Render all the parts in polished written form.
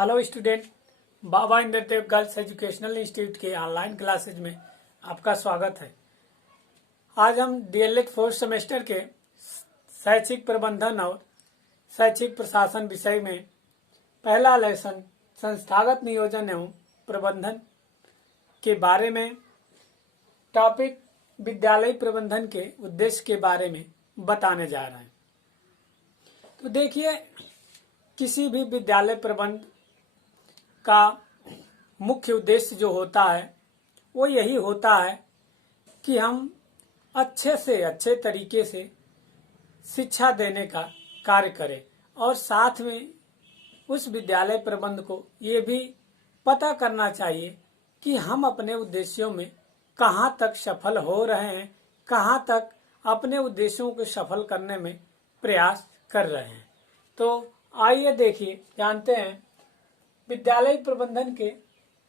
Hello student, बाबा Indradev girls educational institute के online classes में आपका स्वागत है। आज हम डीएलएड फोर्थ सेमेस्टर के शैक्षिक प्रबंधन और शैक्षिक प्रशासन विषय में पहला लेसन संस्थागत नियोजन एवं प्रबंधन के बारे में टॉपिक विद्यालय प्रबंधन के उद्देश्य के बारे में बताने जा रहे हैं। तो देखिए, किसी भी विद्यालय प्रबंध का मुख्य उद्देश्य जो होता है वो यही होता है कि हम अच्छे से अच्छे तरीके से शिक्षा देने का कार्य करें और साथ में उस विद्यालय प्रबंध को ये भी पता करना चाहिए कि हम अपने उद्देश्यों में कहाँ तक सफल हो रहे हैं, कहाँ तक अपने उद्देश्यों को सफल करने में प्रयास कर रहे हैं। तो आइए देखिए, जानते हैं विद्यालय प्रबंधन के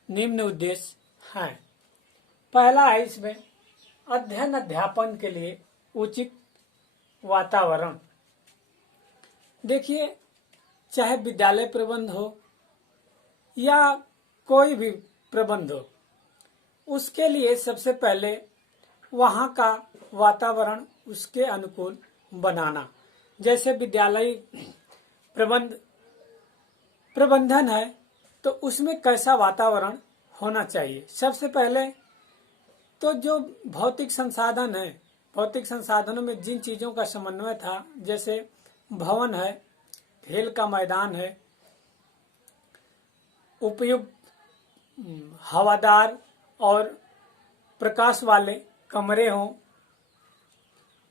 निम्न उद्देश्य हैं। पहला है इसमें अध्ययन अध्यापन के लिए उचित वातावरण। देखिए, चाहे विद्यालय प्रबंध हो या कोई भी प्रबंध हो, उसके लिए सबसे पहले वहाँ का वातावरण उसके अनुकूल बनाना। जैसे विद्यालय प्रबंधन है तो उसमें कैसा वातावरण होना चाहिए। सबसे पहले तो जो भौतिक संसाधन है, भौतिक संसाधनों में जिन चीजों का समन्वय था, जैसे भवन है, खेल का मैदान है, उपयुक्त हवादार और प्रकाश वाले कमरे हों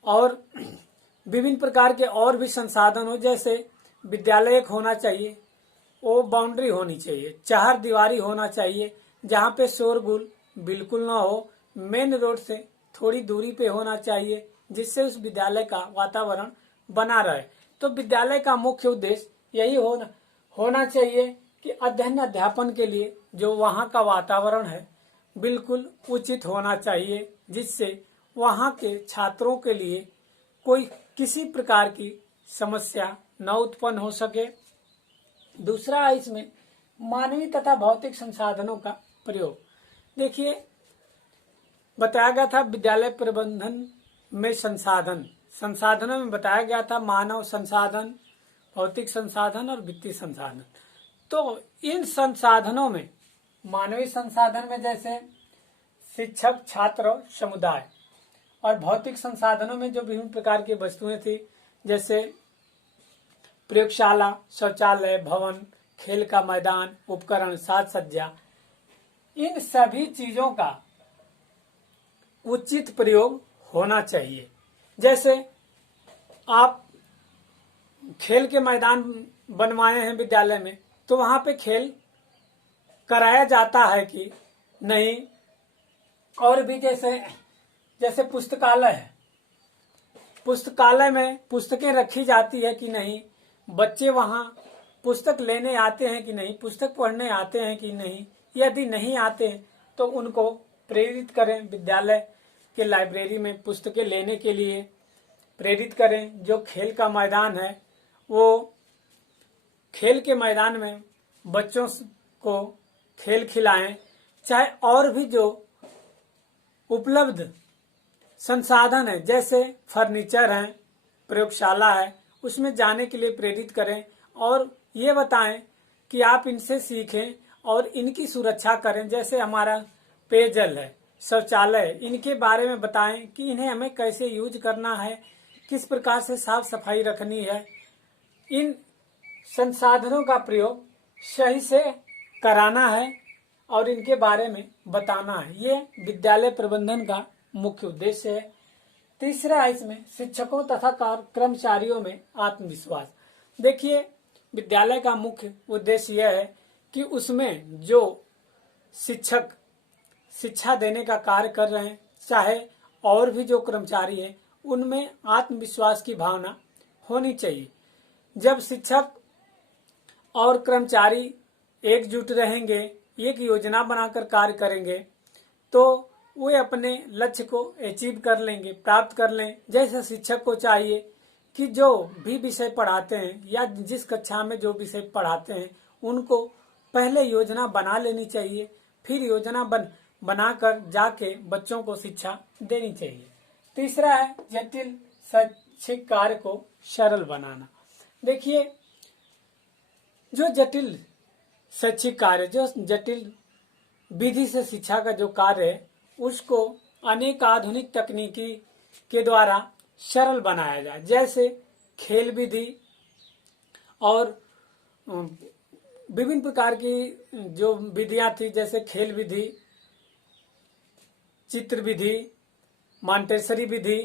और विभिन्न प्रकार के और भी संसाधन हो। जैसे विद्यालय एक होना चाहिए, वो बाउंड्री होनी चाहिए, चार दीवारी होना चाहिए जहाँ पे शोरगुल बिल्कुल ना हो, मेन रोड से थोड़ी दूरी पे होना चाहिए जिससे उस विद्यालय का वातावरण बना रहे। तो विद्यालय का मुख्य उद्देश्य यही होना चाहिए कि अध्ययन अध्यापन के लिए जो वहाँ का वातावरण है बिल्कुल उचित होना चाहिए, जिससे वहाँ के छात्रों के लिए कोई किसी प्रकार की समस्या न उत्पन्न हो सके। दूसरा है इसमें मानवीय तथा भौतिक संसाधनों का प्रयोग। देखिए, बताया गया था विद्यालय प्रबंधन में संसाधनों में बताया गया था मानव संसाधन, भौतिक संसाधन और वित्तीय संसाधन। तो इन संसाधनों में मानवीय संसाधन में जैसे शिक्षक, छात्र और समुदाय, और भौतिक संसाधनों में जो विभिन्न प्रकार की वस्तुएं थी जैसे प्रयोगशाला, शौचालय, भवन, खेल का मैदान, उपकरण, साज सज्जा, इन सभी चीजों का उचित प्रयोग होना चाहिए। जैसे आप खेल के मैदान बनवाए हैं विद्यालय में, तो वहां पे खेल कराया जाता है कि नहीं। और भी जैसे पुस्तकालय है, पुस्तकालय में पुस्तकें रखी जाती है कि नहीं, बच्चे वहां पुस्तक लेने आते हैं कि नहीं, पुस्तक पढ़ने आते हैं कि नहीं। यदि नहीं आते तो उनको प्रेरित करें, विद्यालय के लाइब्रेरी में पुस्तकें लेने के लिए प्रेरित करें। जो खेल का मैदान है, वो खेल के मैदान में बच्चों को खेल खिलाएं। चाहे और भी जो उपलब्ध संसाधन है, जैसे फर्नीचर है, प्रयोगशाला है, उसमें जाने के लिए प्रेरित करें और ये बताएं कि आप इनसे सीखें और इनकी सुरक्षा करें। जैसे हमारा पेयजल है, शौचालय, इनके बारे में बताएं कि इन्हें हमें कैसे यूज करना है, किस प्रकार से साफ सफाई रखनी है। इन संसाधनों का प्रयोग सही से कराना है और इनके बारे में बताना है। ये विद्यालय प्रबंधन का मुख्य उद्देश्य है। तीसरा है इसमें शिक्षकों तथा कर्मचारियों में आत्मविश्वास। देखिए, विद्यालय का मुख्य उद्देश्य यह है कि उसमें जो शिक्षक शिक्षा देने का कार्य कर रहे हैं, चाहे और भी जो कर्मचारी हैं, उनमें आत्मविश्वास की भावना होनी चाहिए। जब शिक्षक और कर्मचारी एकजुट रहेंगे, एक योजना बनाकर कार्य करेंगे, तो वे अपने लक्ष्य को अचीव कर लेंगे, प्राप्त कर लें। जैसे शिक्षक को चाहिए कि जो भी विषय पढ़ाते हैं या जिस कक्षा में जो विषय पढ़ाते हैं उनको पहले योजना बना लेनी चाहिए, फिर योजना बनाकर जाके बच्चों को शिक्षा देनी चाहिए। तीसरा है जटिल शैक्षिक कार्य को सरल बनाना। देखिए, जो जटिल शैक्षिक कार्य, जो जटिल विधि से शिक्षा का जो कार्य है, उसको अनेक आधुनिक तकनीकी के द्वारा सरल बनाया जाए। जैसे खेल विधि और विभिन्न प्रकार की जो विधियां थी, जैसे खेल विधि, चित्र विधि, मॉन्टेसरी विधि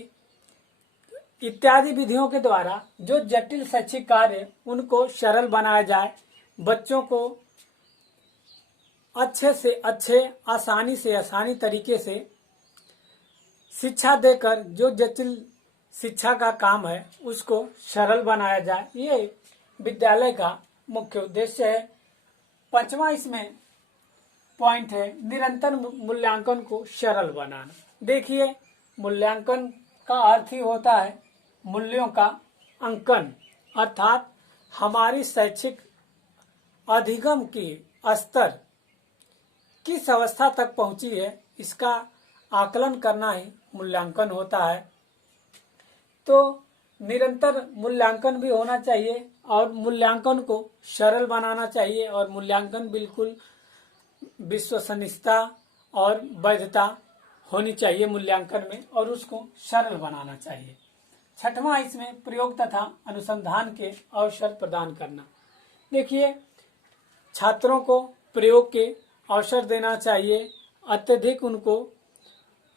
इत्यादि विधियों के द्वारा जो जटिल शैक्षिक कार्य उनको सरल बनाया जाए। बच्चों को अच्छे से अच्छे, आसानी से आसानी तरीके से शिक्षा देकर जो जटिल शिक्षा का काम है उसको सरल बनाया जाए। ये विद्यालय का मुख्य उद्देश्य है। पांचवा इसमें पॉइंट है निरंतर मूल्यांकन को सरल बनाना। देखिए, मूल्यांकन का अर्थ ही होता है मूल्यों का अंकन, अर्थात हमारी शैक्षिक अधिगम की स्तर किस अवस्था तक पहुंची है, इसका आकलन करना ही मूल्यांकन होता है। तो निरंतर मूल्यांकन भी होना चाहिए और मूल्यांकन को सरल बनाना चाहिए, और मूल्यांकन बिल्कुल विश्वसनीयता और वैधता होनी चाहिए मूल्यांकन में, और उसको सरल बनाना चाहिए। छठवां इसमें प्रयोग तथा अनुसंधान के अवसर प्रदान करना। देखिए, छात्रों को प्रयोग के अवसर देना चाहिए, अत्यधिक उनको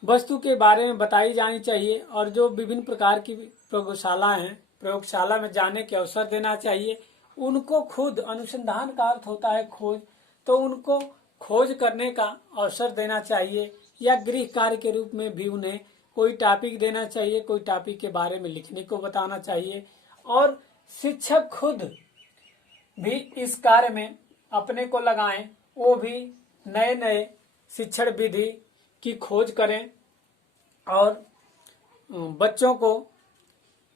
वस्तु के बारे में बताई जानी चाहिए, और जो विभिन्न प्रकार की प्रयोगशालाएं हैं, प्रयोगशाला में जाने के अवसर देना चाहिए। उनको खुद, अनुसंधान का अर्थ होता है खोज, तो उनको खोज करने का अवसर देना चाहिए, या गृह कार्य के रूप में भी उन्हें कोई टॉपिक देना चाहिए, कोई टॉपिक के बारे में लिखने को बताना चाहिए। और शिक्षक खुद भी इस कार्य में अपने को लगाएं, वो भी नए नए शिक्षण विधि की खोज करें और बच्चों को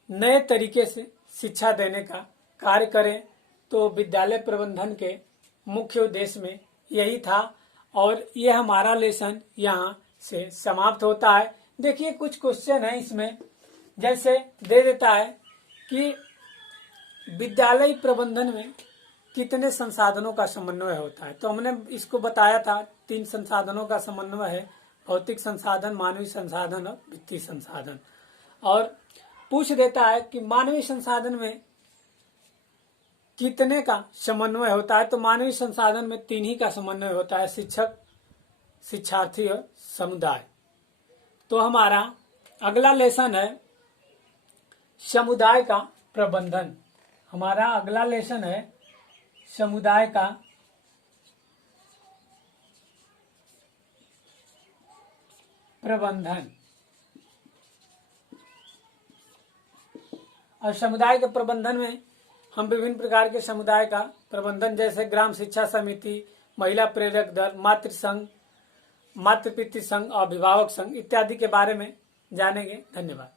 नए तरीके से शिक्षा देने का कार्य करें। तो विद्यालय प्रबंधन के मुख्य उद्देश्य में यही था, और यह हमारा लेसन यहाँ से समाप्त होता है। देखिए, कुछ क्वेश्चन है इसमें, जैसे दे देता है कि विद्यालय प्रबंधन में कितने संसाधनों का समन्वय होता है। तो हमने इसको बताया था 3 संसाधनों का समन्वय है, भौतिक संसाधन, मानवीय संसाधन और वित्तीय संसाधन। और पूछ देता है कि मानवीय संसाधन में कितने का समन्वय होता है। तो मानवीय संसाधन में 3 ही का समन्वय होता है, शिक्षक, शिक्षार्थी और समुदाय। तो हमारा अगला लेसन है समुदाय का प्रबंधन। हमारा अगला लेसन है समुदाय का प्रबंधन। और समुदाय के प्रबंधन में हम विभिन्न प्रकार के समुदाय का प्रबंधन, जैसे ग्राम शिक्षा समिति, महिला प्रेरक दल, मातृ संघ, मातृ पितृ संघ, अभिभावक संघ इत्यादि के बारे में जानेंगे। धन्यवाद।